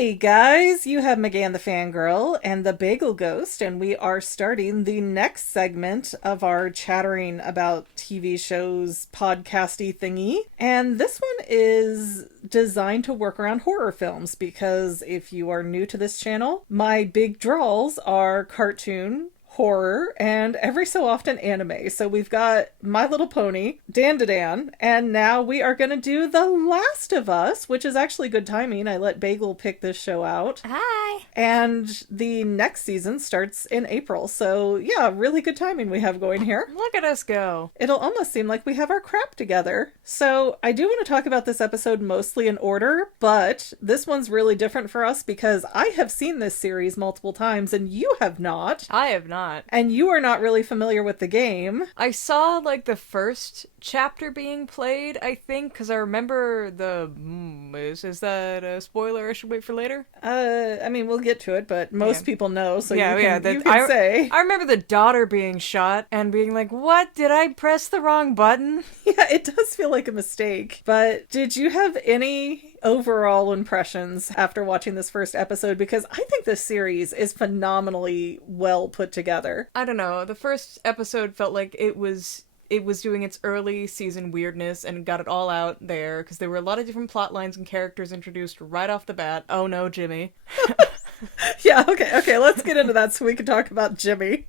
Hey guys, you have McGann the Fangirl and the Bagel Ghost, and we are starting the next segment of our chattering about TV shows podcasty thingy. And this one is designed to work around horror films because if you are new to this channel, my big draws are cartoon, horror, and every so often anime. So we've got My Little Pony, Dan, and now we are going to do The Last of Us, which is actually good timing. I let Bagel pick this show out. Hi! And the next season starts in April. So yeah, really good timing we have going here. Look at us go. It'll almost seem like we have our crap together. So I do want to talk about this episode mostly in order, but this one's really different for us because I have seen this series multiple times and you have not. I have not. And you are not really familiar with the game. I saw, like, the first chapter being played, I think, because I remember the... Is that a spoiler I should wait for later? I mean, we'll get to it, but most people know, so you can say. I remember the daughter being shot and being like, what? Did I press the wrong button? Yeah, it does feel like a mistake. But did you have any overall impressions after watching this first episode? Because I think this series is phenomenally well put together. I don't know. The first episode felt like it was doing its early season weirdness and got it all out there because there were a lot of different plot lines and characters introduced right off the bat. Oh no, Jimmy. Yeah, okay, let's get into that so we can talk about Jimmy.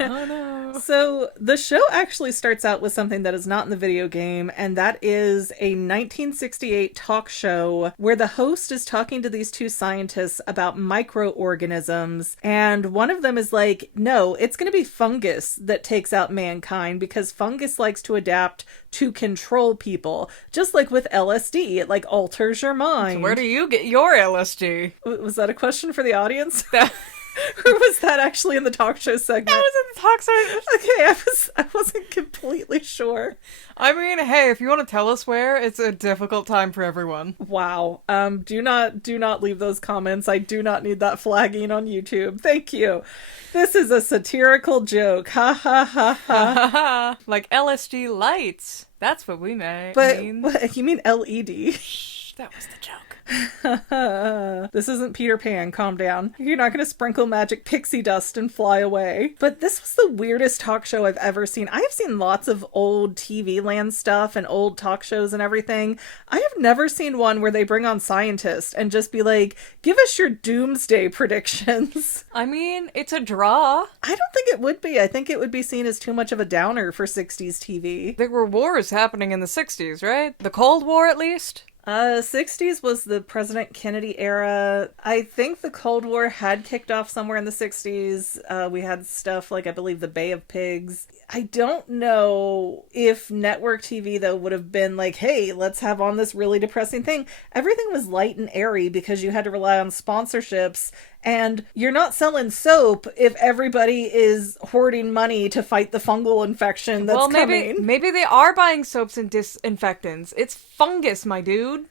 Oh no. So the show actually starts out with something that is not in the video game, and that is a 1968 talk show where the host is talking to these two scientists about microorganisms, and one of them is like, no, it's going to be fungus that takes out mankind because fungus likes to adapt to control people, just like with LSD, it like alters your mind. So where do you get your LSD? Was that a question for the audience? Or was that actually in the talk show segment? That was in the talk show. Okay, I wasn't completely sure. I mean, hey, if you want to tell us where, it's a difficult time for everyone. Wow. Do not leave those comments. I do not need that flagging on YouTube. Thank you. This is a satirical joke. Ha ha ha ha. Like LSD lights. That's what we mean. But what, you mean LED? Shh, that was the joke. This isn't Peter Pan, calm down. You're not going to sprinkle magic pixie dust and fly away. But this was the weirdest talk show I've ever seen. I have seen lots of old TV land stuff and old talk shows and everything. I have never seen one where they bring on scientists and just be like, give us your doomsday predictions. I mean, it's a draw. I don't think it would be. I think it would be seen as too much of a downer for 60s TV. There were wars happening in the 60s, right? The Cold War, at least? 60s was the President Kennedy era. I think the Cold War had kicked off somewhere in the 60s. We had stuff like, I believe, the Bay of Pigs. I don't know if network TV, though, would have been like, hey, let's have on this really depressing thing. Everything was light and airy because you had to rely on sponsorships. And you're not selling soap if everybody is hoarding money to fight the fungal infection that's coming. Maybe they are buying soaps and disinfectants. It's fungus, my dude.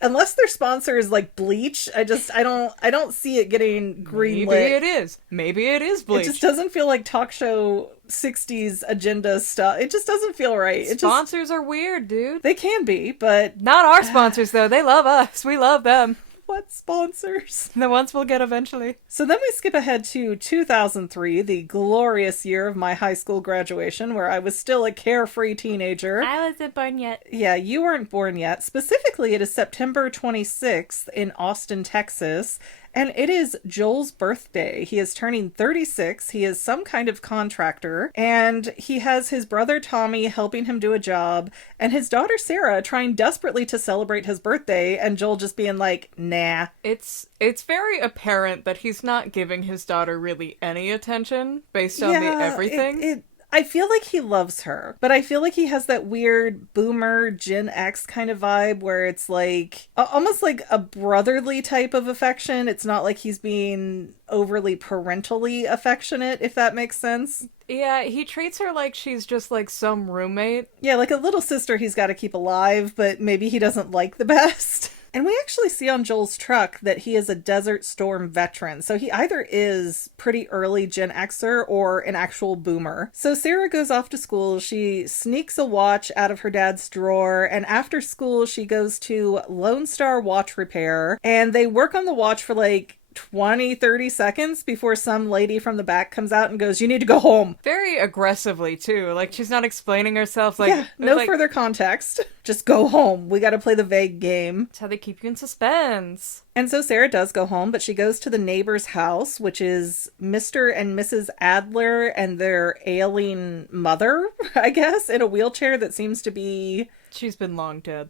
Unless their sponsor is like bleach, I don't see it getting greenlit. Maybe it is bleach. It just doesn't feel like talk show 60s agenda stuff. It just doesn't feel right. Sponsors are weird, dude. They can be, but not our sponsors though. They love us. We love them. What sponsors? The ones we'll get eventually. So then we skip ahead to 2003, the glorious year of my high school graduation, where I was still a carefree teenager. I wasn't born yet. Yeah, you weren't born yet. Specifically, it is September 26th in Austin, Texas. And it is Joel's birthday. He is turning 36. He is some kind of contractor. And he has his brother Tommy helping him do a job. And his daughter Sarah trying desperately to celebrate his birthday. And Joel just being like, nah. It's very apparent that he's not giving his daughter really any attention based on the everything. I feel like he loves her, but I feel like he has that weird boomer Gen X kind of vibe where it's like almost like a brotherly type of affection. It's not like he's being overly parentally affectionate, if that makes sense. Yeah, he treats her like she's just like some roommate. Yeah, like a little sister he's got to keep alive, but maybe he doesn't like the best. And we actually see on Joel's truck that he is a Desert Storm veteran. So he either is pretty early Gen Xer or an actual boomer. So Sarah goes off to school. She sneaks a watch out of her dad's drawer. And after school, she goes to Lone Star Watch Repair. And they work on the watch for like 20-30 seconds before some lady from the back comes out and goes, "You need to go home." Very aggressively, too. Like, she's not explaining herself. Like, yeah, no further context. Just go home. We gotta play the vague game. That's how they keep you in suspense. And so Sarah does go home, but she goes to the neighbor's house, which is Mr. and Mrs. Adler and their ailing mother, I guess, in a wheelchair that seems to be... She's been long dead.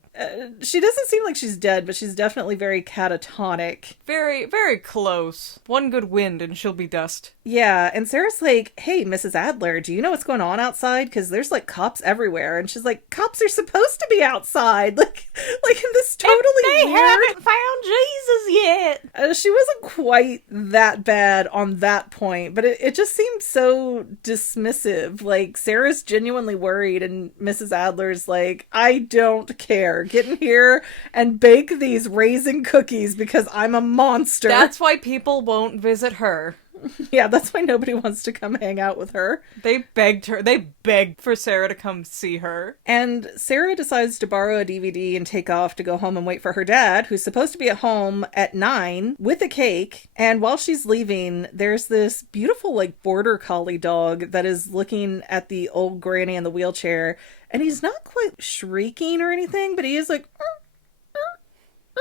She doesn't seem like she's dead, but she's definitely very catatonic. Very, very close. One good wind and she'll be dust. Yeah, and Sarah's like, "Hey, Mrs. Adler, do you know what's going on outside? Because there's like cops everywhere." And she's like, "Cops are supposed to be outside." Like in this totally they weird... haven't found Jesus yet. She wasn't quite that bad on that point, but it just seemed so dismissive. Like, Sarah's genuinely worried, and Mrs. Adler's like, "I don't care. Get in here and bake these raisin cookies because I'm a monster." That's why people won't visit her. Yeah, that's why nobody wants to come hang out with her. They begged for Sarah to come see her. And Sarah decides to borrow a DVD and take off to go home and wait for her dad, who's supposed to be at home at 9 with a cake. And while she's leaving, there's this beautiful, like, border collie dog that is looking at the old granny in the wheelchair. And he's not quite shrieking or anything, but he is like...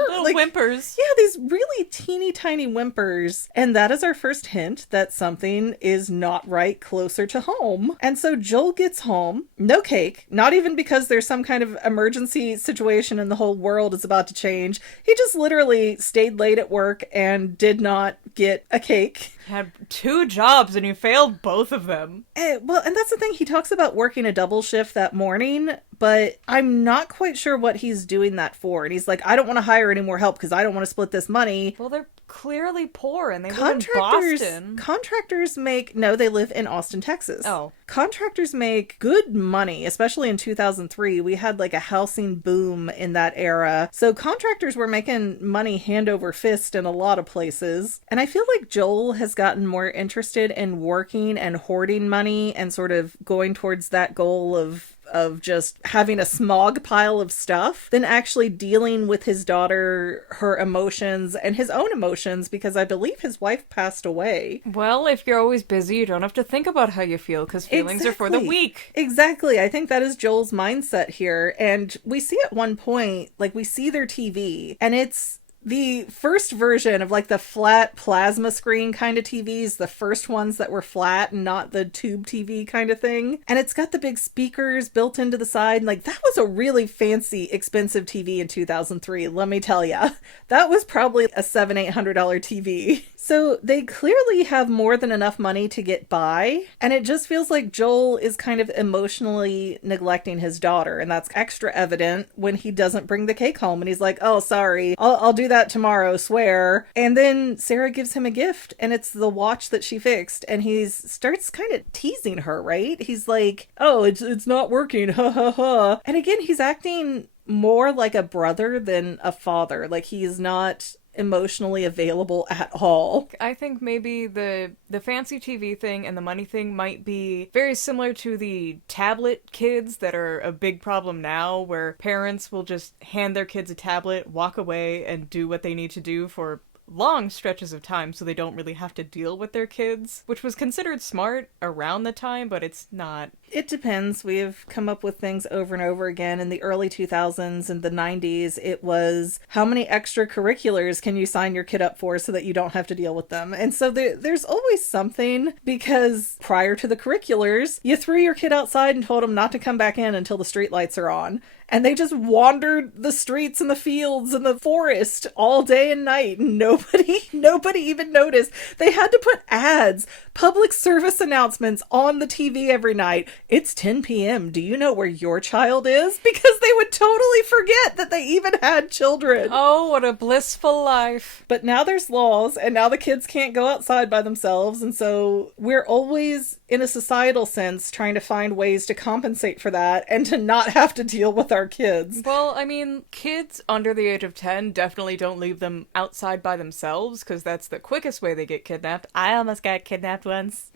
Little like, whimpers. Yeah, these really teeny tiny whimpers. And that is our first hint that something is not right closer to home. And so Joel gets home, no cake, not even because there's some kind of emergency situation and the whole world is about to change. He just literally stayed late at work and did not get a cake. Had 2 jobs and you failed both of them. And that's the thing. He talks about working a double shift that morning, but I'm not quite sure what he's doing that for. And he's like, "I don't want to hire any more help because I don't want to split this money." Well, they're clearly poor and they live in Boston. Contractors they live in Austin, Texas. Oh. Contractors make good money, especially in 2003. We had like a housing boom in that era. So contractors were making money hand over fist in a lot of places. And I feel like Joel has gotten more interested in working and hoarding money and sort of going towards that goal of just having a smog pile of stuff than actually dealing with his daughter, her emotions, and his own emotions, because I believe his wife passed away. Well, if you're always busy, you don't have to think about how you feel, because feelings are for the weak. Exactly. I think that is Joel's mindset here. And we see at one point, like, we see their TV, and it's the first version of like the flat plasma screen kind of TVs, the first ones that were flat and not the tube TV kind of thing. And it's got the big speakers built into the side. And like, that was a really fancy, expensive TV in 2003. Let me tell ya, that was probably a $700-800 TV. So they clearly have more than enough money to get by. And it just feels like Joel is kind of emotionally neglecting his daughter. And that's extra evident when he doesn't bring the cake home. And he's like, "Oh, sorry, I'll do that tomorrow, swear." And then Sarah gives him a gift, and it's the watch that she fixed. And he starts kind of teasing her, right? He's like, "Oh, it's not working, ha ha ha." And again, he's acting more like a brother than a father. Like, he's not emotionally available at all. I think maybe the fancy TV thing and the money thing might be very similar to the tablet kids that are a big problem now, where parents will just hand their kids a tablet, walk away, and do what they need to do for long stretches of time so they don't really have to deal with their kids, which was considered smart around the time, but it's not. It depends. We have come up with things over and over again. In the early 2000s and the 90s, it was, how many extracurriculars can you sign your kid up for so that you don't have to deal with them? And so there's always something, because prior to the curriculars, you threw your kid outside and told them not to come back in until the streetlights are on. And they just wandered the streets and the fields and the forest all day and night. Nobody even noticed. They had to put ads, public service announcements on the TV every night. "It's 10 p.m. Do you know where your child is?" Because they would totally forget that they even had children. Oh, what a blissful life. But now there's laws, and now the kids can't go outside by themselves, and so we're always, in a societal sense, trying to find ways to compensate for that and to not have to deal with our kids. Well, I mean, kids under the age of 10 definitely don't leave them outside by themselves, because that's the quickest way they get kidnapped. I almost got kidnapped once.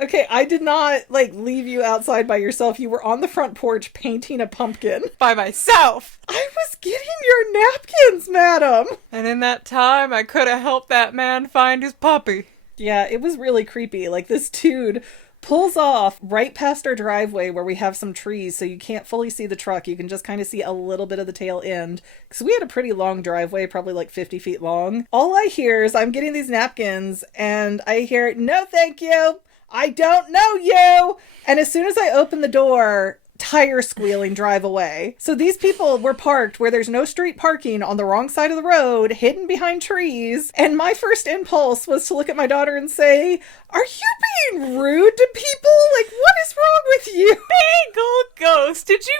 Okay, I did not, leave you outside by yourself. You were on the front porch painting a pumpkin. By myself! I was getting your napkins, madam! And in that time, I could have helped that man find his puppy. Yeah, it was really creepy. This dude pulls off right past our driveway where we have some trees, so you can't fully see the truck. You can just kind of see a little bit of the tail end. Because we had a pretty long driveway, probably 50 feet long. All I hear is I'm getting these napkins, and I hear, "No, thank you. I don't know you." And as soon as I open the door, tire squealing, drive away. So these people were parked where there's no street parking, on the wrong side of the road, hidden behind trees. And my first impulse was to look at my daughter and say, "Are you being rude to people? What is wrong with you?" Bagel Ghost, did you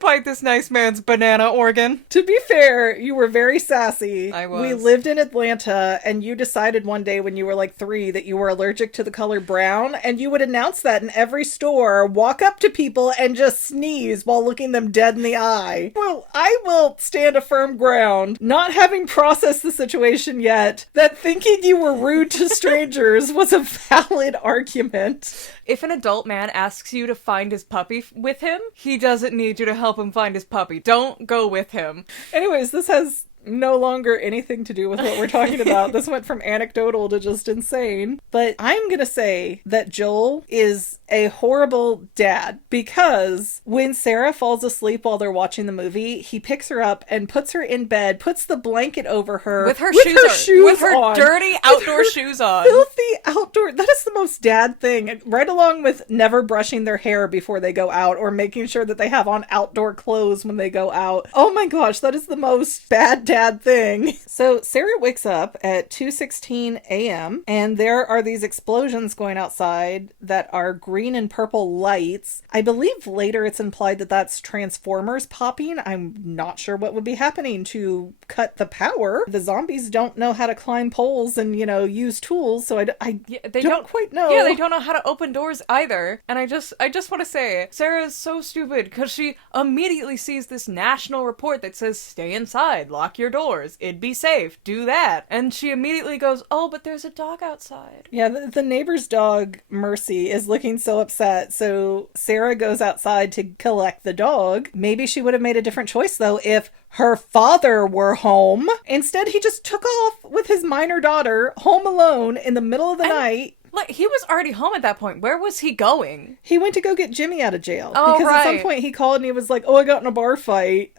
bite this nice man's banana organ? To be fair, you were very sassy. I was. We lived in Atlanta, and you decided one day when you were 3 that you were allergic to the color brown, and you would announce that in every store, walk up to people and just sneeze while looking them dead in the eye. Well, I will stand a firm ground, not having processed the situation yet, that thinking you were rude to strangers was a valid argument. If an adult man asks you to find his puppy with him, he doesn't need you to help him find his puppy. Don't go with him. Anyways, this has no longer anything to do with what we're talking about. This went from anecdotal to just insane. But I'm gonna say that Joel is a horrible dad, because when Sarah falls asleep while they're watching the movie, he picks her up and puts her in bed, puts the blanket over her with her shoes on, with her dirty outdoor shoes on. Filthy outdoor. That is the most dad thing, right along with never brushing their hair before they go out, or making sure that they have on outdoor clothes when they go out. Oh my gosh, that is the most bad dad thing. So Sarah wakes up at 2:16 a.m. and there are these explosions going outside that are green and purple lights. I believe later it's implied that that's transformers popping. I'm not sure what would be happening to cut the power. The zombies don't know how to climb poles and, use tools, so they don't quite know. Yeah, they don't know how to open doors either. And I just want to say, Sarah is so stupid, because she immediately sees this national report that says, stay inside, lock your doors, it'd be safe, do that. And she immediately goes, oh, but there's a dog outside. Yeah, the neighbor's dog, Mercy, is looking so upset, so Sarah goes outside to collect the dog. Maybe she would have made a different choice, though, if her father were home. Instead, he just took off with his minor daughter, home alone, in the middle of the night. He was already home at that point. Where was he going? He went to go get Jimmy out of jail. Oh, because right. At some point he called and he was like, "Oh, I got in a bar fight."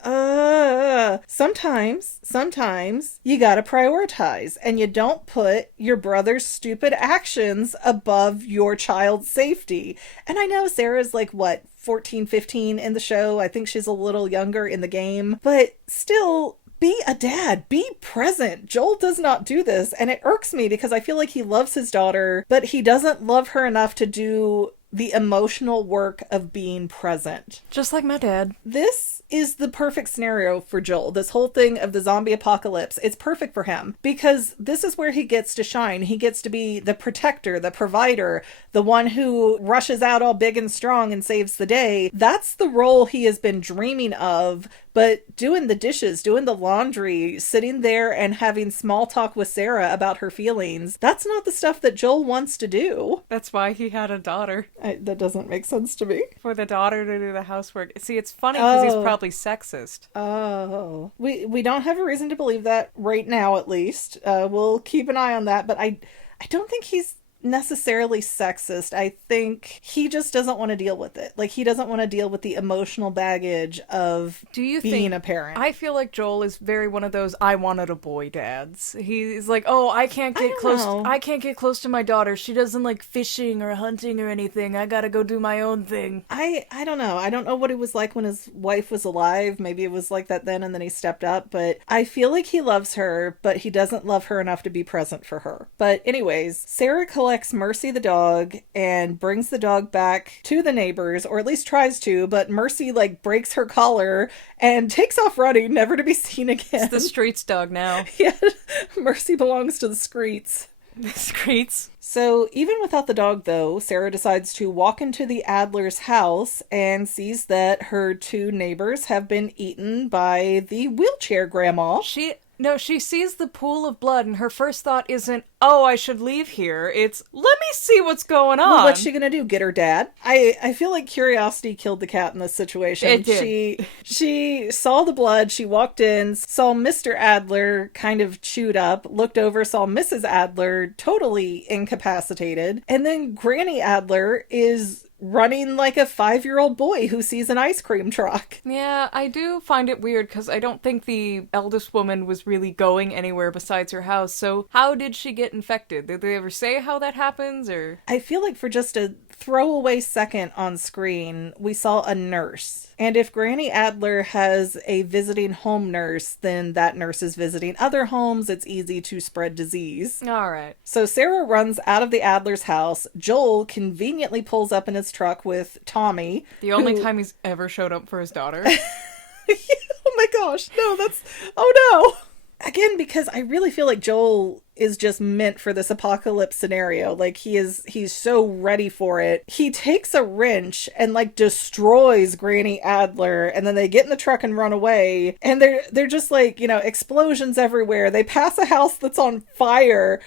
Sometimes you gotta prioritize, and you don't put your brother's stupid actions above your child's safety. And I know Sarah's 14, 15 in the show. I think she's a little younger in the game, but still, be a dad. Be present. Joel does not do this, and it irks me because I feel like he loves his daughter, but he doesn't love her enough to do the emotional work of being present. Just like my dad. This is the perfect scenario for Joel. This whole thing of the zombie apocalypse, it's perfect for him, because this is where he gets to shine. He gets to be the protector, the provider, the one who rushes out all big and strong and saves the day. That's the role he has been dreaming of. But doing the dishes, doing the laundry, sitting there and having small talk with Sarah about her feelings, that's not the stuff that Joel wants to do. That's why he had a daughter. That doesn't make sense to me. For the daughter to do the housework. See, it's funny because he's probably sexist. Oh. We don't have a reason to believe that right now, at least. We'll keep an eye on that, but I don't think he's necessarily sexist. I think he just doesn't want to deal with it. He doesn't want to deal with the emotional baggage of being a parent. I feel like Joel is very one of those I wanted a boy dads. He's like, oh, I can't get close to my daughter. She doesn't like fishing or hunting or anything. I gotta go do my own thing. I don't know. I don't know what it was like when his wife was alive. Maybe it was like that then and then he stepped up, but I feel like he loves her, but he doesn't love her enough to be present for her. But anyways, Sarah collects collects Mercy the dog and brings the dog back to the neighbors, or at least tries to, but Mercy, like, breaks her collar and takes off running, never to be seen again. It's the streets dog now. Yeah, Mercy belongs to the streets. The streets. So even without the dog, though, Sarah decides to walk into the Adler's house and sees that her two neighbors have been eaten by the wheelchair grandma. She sees the pool of blood, and her first thought isn't, oh, I should leave here. It's, let me see what's going on. Well, what's she gonna do? Get her dad? I feel like curiosity killed the cat in this situation. It did. She saw the blood, she walked in, saw Mr. Adler kind of chewed up, looked over, saw Mrs. Adler totally incapacitated, and then Granny Adler is running like a 5-year-old boy who sees an ice cream truck. Yeah, I do find it weird because I don't think the eldest woman was really going anywhere besides her house. So how did she get infected? Did they ever say how that happens, or? I feel like for just a throwaway second on screen, we saw a nurse. And if Granny Adler has a visiting home nurse, then that nurse is visiting other homes. It's easy to spread disease. All right. So Sarah runs out of the Adler's house. Joel conveniently pulls up in his truck with Tommy. The only time he's ever showed up for his daughter. Oh my gosh. No, oh no. Again, because I really feel like Joel is just meant for this apocalypse scenario. Like, he's so ready for it. He takes a wrench and, like, destroys Granny Adler, and then they get in the truck and run away, and they're just like, you know, explosions everywhere. They pass a house that's on fire,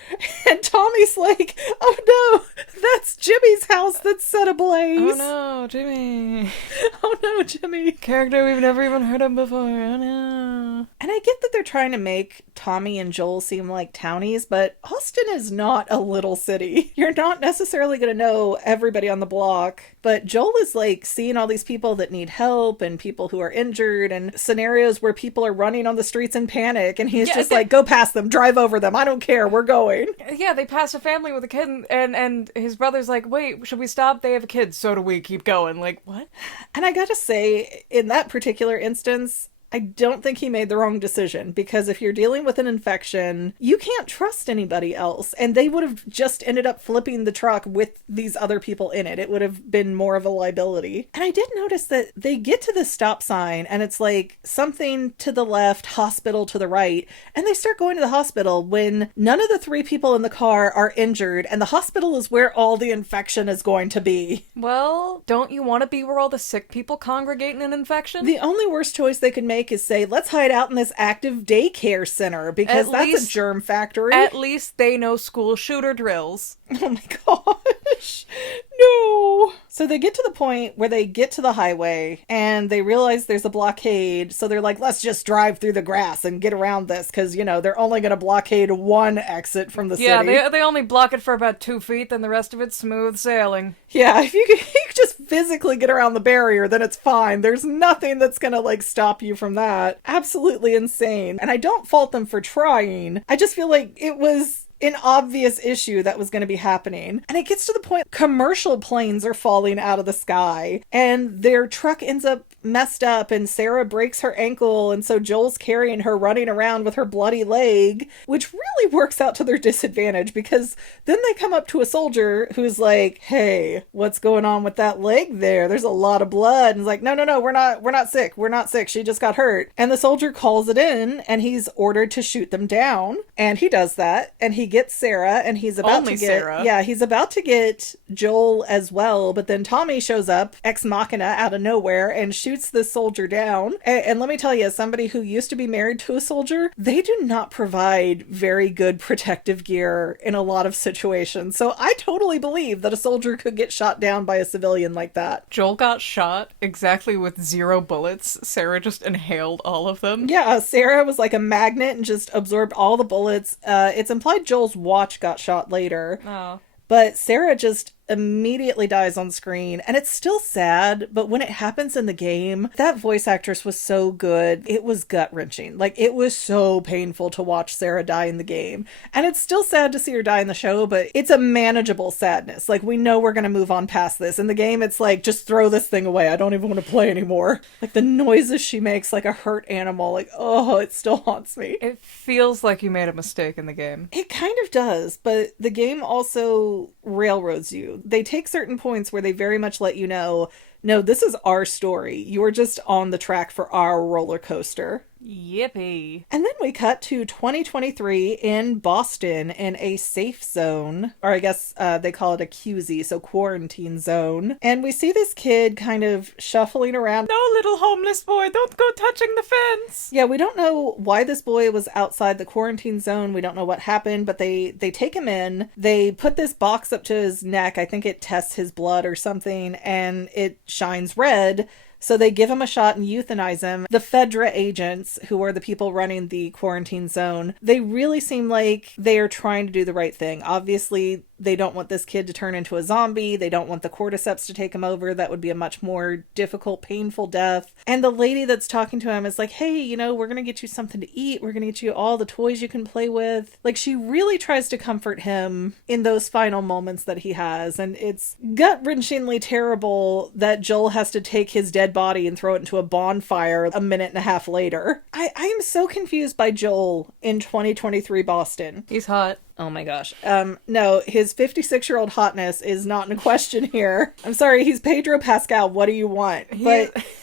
and Tommy's like, oh no, that's Jimmy's house that's set ablaze. Oh no, Jimmy. Oh no, Jimmy. Character we've never even heard of before. Oh no. And I get that they're trying to make Tommy and Joel seem like townies, but Austin is not a little city. You're not necessarily going to know everybody on the block. But Joel is like seeing all these people that need help and people who are injured and scenarios where people are running on the streets in panic. And he's like, go past them, drive over them. I don't care. We're going. Yeah, they pass a family with a kid and his brother's like, wait, should we stop? They have a kid. So do we. Keep going. Like, what? And I gotta say, in that particular instance, I don't think he made the wrong decision, because if you're dealing with an infection, you can't trust anybody else. And they would have just ended up flipping the truck with these other people in it. It would have been more of a liability. And I did notice that they get to the stop sign and it's like something to the left, hospital to the right. And they start going to the hospital when none of the three people in the car are injured. And the hospital is where all the infection is going to be. Well, don't you want to be where all the sick people congregate in an infection? The only worst choice they could make is say, let's hide out in this active daycare center, because that's a germ factory. At least they know school shooter drills. Oh my gosh. No. So they get to the point where they get to the highway and they realize there's a blockade. So they're like, let's just drive through the grass and get around this, because, you know, they're only going to blockade one exit from the city. Yeah, they only block it for about 2 feet, then the rest of it's smooth sailing. Yeah, if you could just physically get around the barrier, then it's fine. There's nothing that's going to, like, stop you from that. Absolutely insane. And I don't fault them for trying. I just feel like it was an obvious issue that was going to be happening. And it gets to the point commercial planes are falling out of the sky and their truck ends up messed up and Sarah breaks her ankle, and so Joel's carrying her running around with her bloody leg, which really works out to their disadvantage, because then they come up to a soldier who's like, hey, what's going on with that leg there? There's a lot of blood. And it's like, no, we're not sick. She just got hurt. And the soldier calls it in and he's ordered to shoot them down. And he does that and he gets Sarah, and he's about he's about to get Joel as well, but then Tommy shows up ex machina out of nowhere and shoots this soldier down. And let me tell you, as somebody who used to be married to a soldier, they do not provide very good protective gear in a lot of situations. So I totally believe that a soldier could get shot down by a civilian like that. Joel got shot exactly with 0 bullets. Sarah just inhaled all of them. Yeah, Sarah was like a magnet and just absorbed all the bullets. It's implied Joel's watch got shot later. Oh. But Sarah just immediately dies on screen, and it's still sad, but when it happens in the game, that voice actress was so good. It was gut-wrenching. Like, it was so painful to watch Sarah die in the game. And it's still sad to see her die in the show, but it's a manageable sadness. Like, we know we're gonna move on past this. In the game, it's like, just throw this thing away. I don't even want to play anymore. Like, the noises she makes like a hurt animal, like, oh, it still haunts me. It feels like you made a mistake in the game. It kind of does, but the game also railroads you. They take certain points where they very much let you know, no, this is our story. You're just on the track for our roller coaster. Yippee. And then we cut to 2023 in Boston in a safe zone, or I guess they call it a QZ, so quarantine zone. And we see this kid kind of shuffling around. No, little homeless boy, don't go touching the fence. Yeah, we don't know why this boy was outside the quarantine zone. We don't know what happened, but they take him in. They put this box up to his neck. I think it tests his blood or something, and it shines red. So they give him a shot and euthanize him. The FEDRA agents, who are the people running the quarantine zone, they really seem like they are trying to do the right thing. Obviously, they don't want this kid to turn into a zombie. They don't want the cordyceps to take him over. That would be a much more difficult, painful death. And the lady that's talking to him is like, hey, you know, we're going to get you something to eat. We're going to get you all the toys you can play with. Like, she really tries to comfort him in those final moments that he has. And it's gut-wrenchingly terrible that Joel has to take his dead body and throw it into a bonfire a minute and a half later. I am so confused by Joel in 2023 Boston. He's hot. Oh my gosh. No, his 56-year-old hotness is not in question here. I'm sorry, he's Pedro Pascal. What do you want?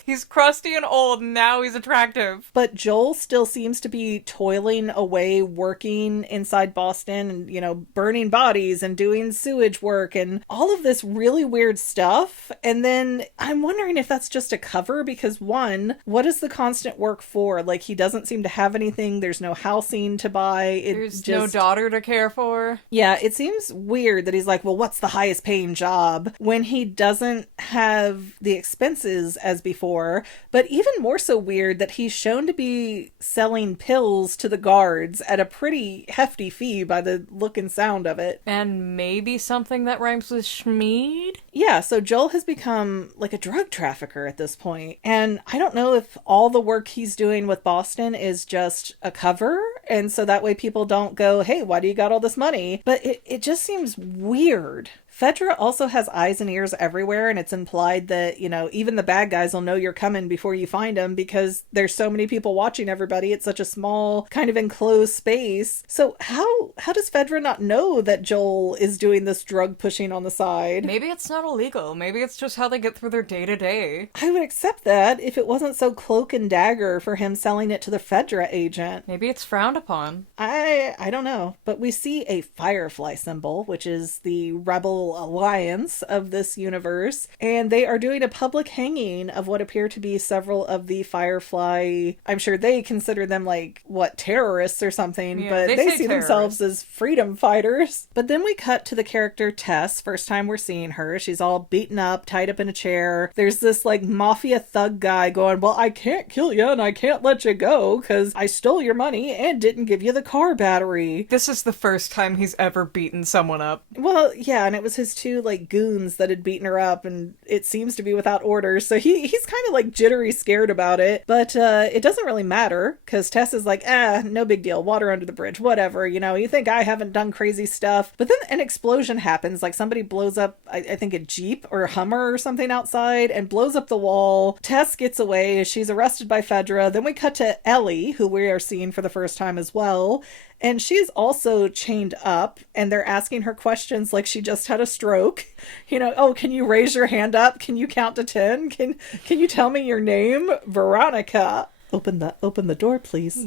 He's crusty and old, and now he's attractive. But Joel still seems to be toiling away, working inside Boston and, you know, burning bodies and doing sewage work and all of this really weird stuff. And then I'm wondering if that's just a cover because, one, what is the constant work for? Like, he doesn't seem to have anything. There's no housing to buy. There's no daughter to care for. Yeah, it seems weird that he's like, well, what's the highest paying job when he doesn't have the expenses as before, but even more so weird that he's shown to be selling pills to the guards at a pretty hefty fee by the look and sound of it. And maybe something that rhymes with Schmeed? Yeah, so Joel has become like a drug trafficker at this point. And I don't know if all the work he's doing with Boston is just a cover, and so that way people don't go, hey, why do you got all this money? But it just seems weird. FEDRA also has eyes and ears everywhere, and it's implied that, you know, even the bad guys will know you're coming before you find them because there's so many people watching everybody. It's such a small, kind of enclosed space. So how does FEDRA not know that Joel is doing this drug pushing on the side? Maybe it's not illegal. Maybe it's just how they get through their day-to-day. I would accept that if it wasn't so cloak and dagger for him selling it to the FEDRA agent. Maybe it's frowned upon. I don't know. But we see a firefly symbol, which is the rebel alliance of this universe, and they are doing a public hanging of what appear to be several of the Firefly. I'm sure they consider them like, what, terrorists or something, yeah, but they see terrorists. themselves as freedom fighters. But then we cut to the character Tess, first time we're seeing her. She's all beaten up, tied up in a chair. There's this like mafia thug guy going, well, I can't kill you and I can't let you go because I stole your money and didn't give you the car battery. This is the first time he's ever beaten someone up. Well, yeah, and it was his two like goons that had beaten her up, and it seems to be without orders, so he's kind of like jittery scared about it, but it doesn't really matter because Tess is like, no big deal, water under the bridge, whatever, you know, you think I haven't done crazy stuff. But then an explosion happens, like somebody blows up, I think a Jeep or a Hummer or something outside and blows up the wall. Tess gets away, she's arrested by FEDRA. Then we cut to Ellie, who we are seeing for the first time as well. And she's also chained up, and they're asking her questions like she just had a stroke. You know, oh, can you raise your hand up? Can you count to 10? Can you tell me your name? Veronica. Open the door, please.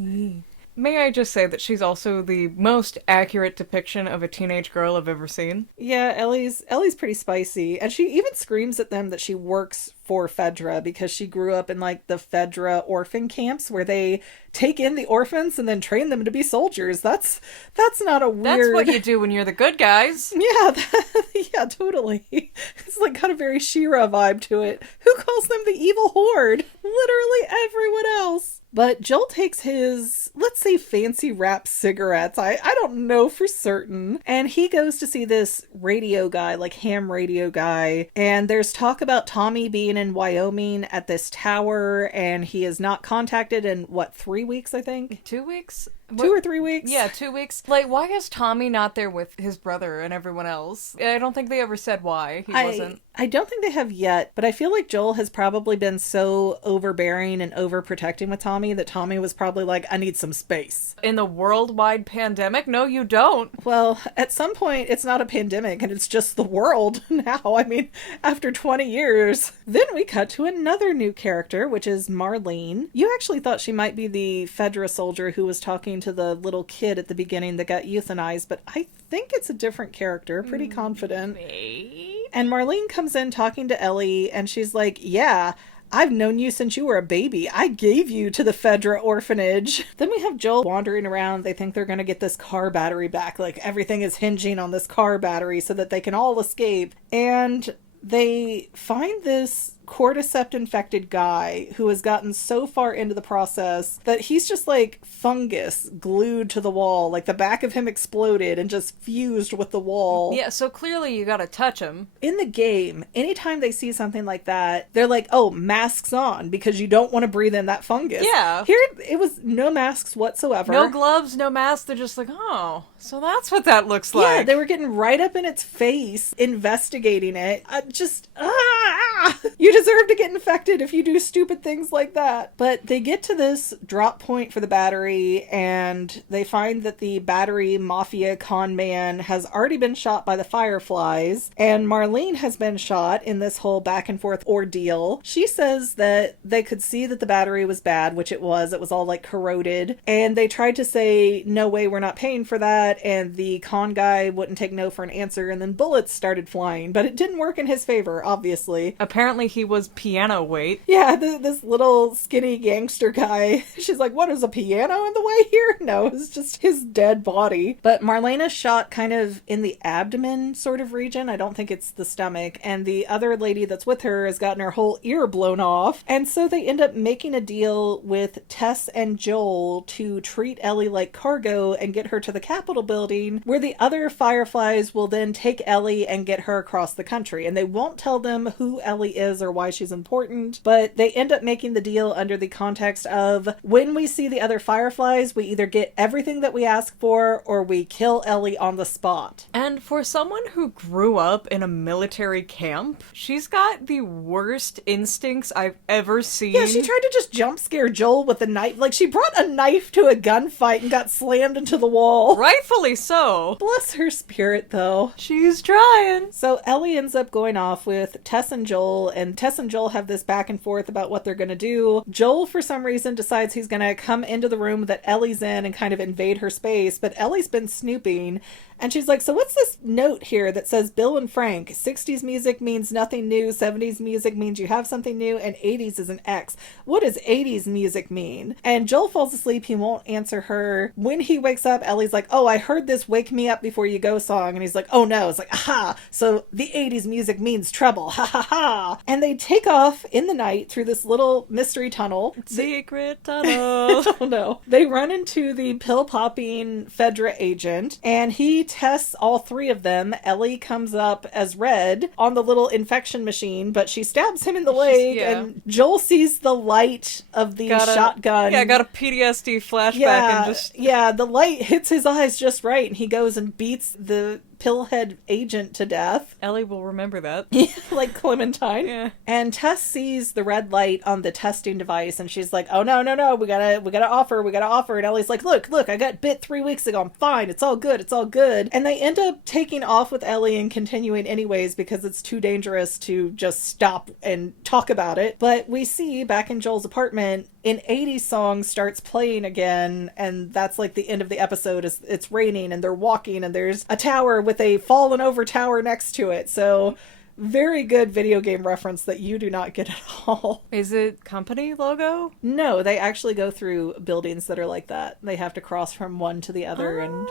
May I just say that she's also the most accurate depiction of a teenage girl I've ever seen? Yeah, Ellie's pretty spicy. And she even screams at them that she works for FEDRA because she grew up in like the FEDRA orphan camps where they take in the orphans and then train them to be soldiers. That's not a weird... That's what you do when you're the good guys. Yeah, yeah, totally. It's like got a very She-Ra vibe to it. Who calls them the evil horde? Literally everyone else. But Joel takes his, let's say, fancy wrap cigarettes. I don't know for certain. And he goes to see this radio guy, like ham radio guy. And there's talk about Tommy being in Wyoming at this tower, and he is not contacted in, 3 weeks, I think? 2 weeks? 2 or 3 weeks? Yeah, 2 weeks. Like, why is Tommy not there with his brother and everyone else? I don't think they ever said why he wasn't. I don't think they have yet, but I feel like Joel has probably been so overbearing and overprotecting with Tommy that Tommy was probably like, I need some space. In the worldwide pandemic? No, you don't. Well, at some point, it's not a pandemic and it's just the world now. I mean, after 20 years. Then we cut to another new character, which is Marlene. You actually thought she might be the FEDRA soldier who was talking to the little kid at the beginning that got euthanized, but I think it's a different character. Pretty confident. Maybe. And Marlene comes in talking to Ellie, and she's like, yeah, I've known you since you were a baby. I gave you to the FEDRA orphanage. Then we have Joel wandering around. They think they're going to get this car battery back. Like, everything is hinging on this car battery so that they can all escape. And they find this cordyceps infected guy who has gotten so far into the process that he's just like fungus glued to the wall. Like, the back of him exploded and just fused with the wall. Yeah, so clearly you gotta touch him. In the game, anytime they see something like that, they're like, oh, masks on, because you don't want to breathe in that fungus. Yeah. Here, it was no masks whatsoever. No gloves, no mask. They're just like, oh, so that's what that looks like. Yeah, they were getting right up in its face, investigating it. You deserve to get infected if you do stupid things like that. But they get to this drop point for the battery, and they find that the battery mafia con man has already been shot by the fireflies, and Marlene has been shot in this whole back and forth ordeal. She says that they could see that the battery was bad, which it was. It was all like corroded, and they tried to say, no way, we're not paying for that, and the con guy wouldn't take no for an answer, and then bullets started flying, but it didn't work in his favor, obviously. Apparently he was piano weight. Yeah, this little skinny gangster guy. She's like, what, is a piano in the way here? No, it's just his dead body. But Marlena's shot kind of in the abdomen sort of region. I don't think it's the stomach. And the other lady that's with her has gotten her whole ear blown off. And so they end up making a deal with Tess and Joel to treat Ellie like cargo and get her to the Capitol building, where the other Fireflies will then take Ellie and get her across the country. And they won't tell them who Ellie is or why she's important, but they end up making the deal under the context of, when we see the other Fireflies, we either get everything that we ask for or we kill Ellie on the spot. And for someone who grew up in a military camp, she's got the worst instincts I've ever seen. Yeah, she tried to just jump scare Joel with a knife. Like, she brought a knife to a gunfight and got slammed into the wall. Rightfully so. Bless her spirit, though. She's trying. So Ellie ends up going off with Tess and Joel, and Tess and Joel have this back and forth about what they're going to do. Joel, for some reason, decides he's going to come into the room that Ellie's in and kind of invade her space, but Ellie's been snooping, and she's like, so what's this note here that says Bill and Frank? 60s music means nothing new, 70s music means you have something new, and 80s is an X. What does 80s music mean? And Joel falls asleep. He won't answer her. When he wakes up, Ellie's like, oh, I heard this Wake Me Up Before You Go song. And he's like, oh no. It's like, aha, so the 80s music means trouble. Ha ha ha. And they take off in the night through this little mystery tunnel. Secret tunnel. Oh no. They run into the pill-popping FEDRA agent, and he tests all three of them. Ellie comes up as red on the little infection machine, but she stabs him in the leg, and Joel sees the light of the shotgun. Yeah, got a PTSD flashback and the light hits his eyes just right, and he goes and beats the pillhead agent to death. Ellie will remember that. Like Clementine. Yeah. And Tess sees the red light on the testing device, and she's like, oh no, we gotta offer. And Ellie's like, look, I got bit 3 weeks ago. I'm fine. It's all good. And they end up taking off with Ellie and continuing anyways because it's too dangerous to just stop and talk about it. But we see back in Joel's apartment, an 80s song starts playing again, and that's like the end of the episode. Is it's raining and they're walking and there's a tower with a fallen over tower next to it. So very good video game reference that you do not get at all. Is it company logo? No, they actually go through buildings that are like that. They have to cross from one to the other, and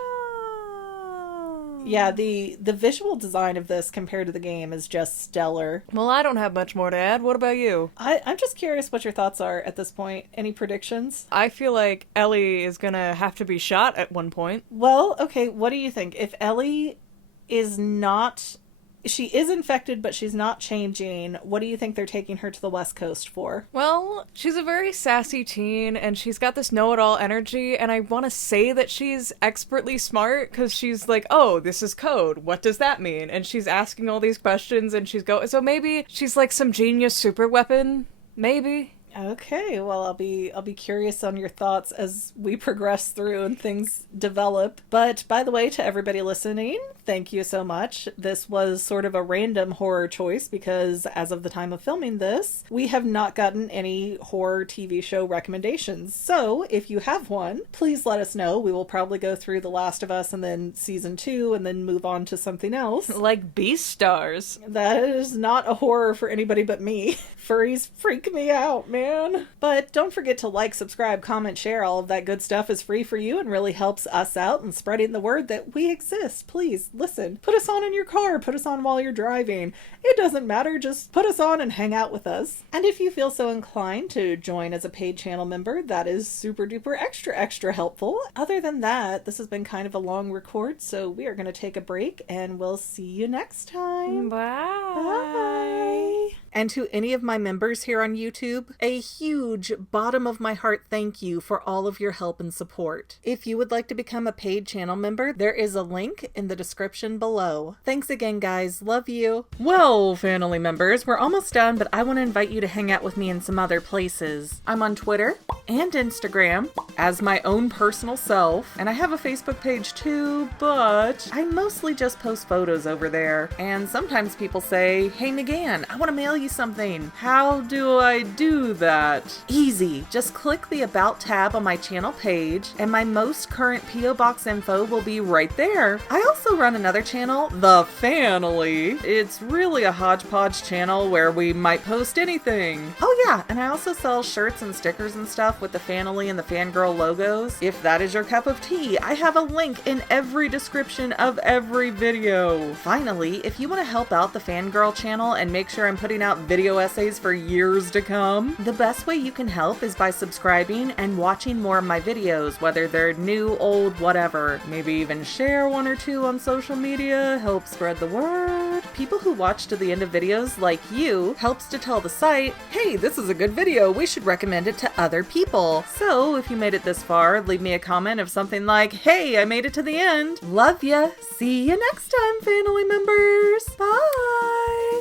Yeah, the visual design of this compared to the game is just stellar. Well, I don't have much more to add. What about you? I'm just curious what your thoughts are at this point. Any predictions? I feel like Ellie is gonna have to be shot at one point. Well, okay, what do you think? If Ellie is not... She is infected, but she's not changing. What do you think they're taking her to the West Coast for? Well, she's a very sassy teen, and she's got this know-it-all energy, and I want to say that she's expertly smart, because she's like, oh, this is code. What does that mean? And she's asking all these questions, and so maybe she's like some genius super weapon? Maybe? Okay, well, I'll be curious on your thoughts as we progress through and things develop. But by the way, to everybody listening, thank you so much. This was sort of a random horror choice because as of the time of filming this, we have not gotten any horror TV show recommendations. So if you have one, please let us know. We will probably go through The Last of Us and then season 2 and then move on to something else. Like Beastars. That is not a horror for anybody but me. Furries freak me out, man. But don't forget to like, subscribe, comment, share. All of that good stuff is free for you and really helps us out in spreading the word that we exist. Please listen. Put us on in your car. Put us on while you're driving. It doesn't matter. Just put us on and hang out with us. And if you feel so inclined to join as a paid channel member, that is super duper extra helpful. Other than that, this has been kind of a long record, so we are going to take a break and we'll see you next time. Bye. Bye. And to any of my members here on YouTube, a huge bottom of my heart thank you for all of your help and support. If you would like to become a paid channel member, there is a link in the description below. Thanks again, guys. Love you. Well, family members, we're almost done, but I want to invite you to hang out with me in some other places. I'm on Twitter and Instagram as my own personal self, and I have a Facebook page too, but I mostly just post photos over there. And sometimes people say, hey McGann, I want to mail you something. How do I do that? Easy. Just click the About tab on my channel page, and my most current P.O. Box info will be right there. I also run another channel, The Family. It's really a hodgepodge channel where we might post anything. Oh yeah, and I also sell shirts and stickers and stuff with the Family and the Fangirl logos. If that is your cup of tea, I have a link in every description of every video. Finally, if you want to help out the Fangirl channel and make sure I'm putting out video essays for years to come, the best way you can help is by subscribing and watching more of my videos, whether they're new, old, whatever. Maybe even share one or two on social media, help spread the word. People who watch to the end of videos, like you, helps to tell the site, hey, this is a good video, we should recommend it to other people. So if you made it this far, leave me a comment of something like, hey, I made it to the end. Love ya. See you next time, family members. Bye.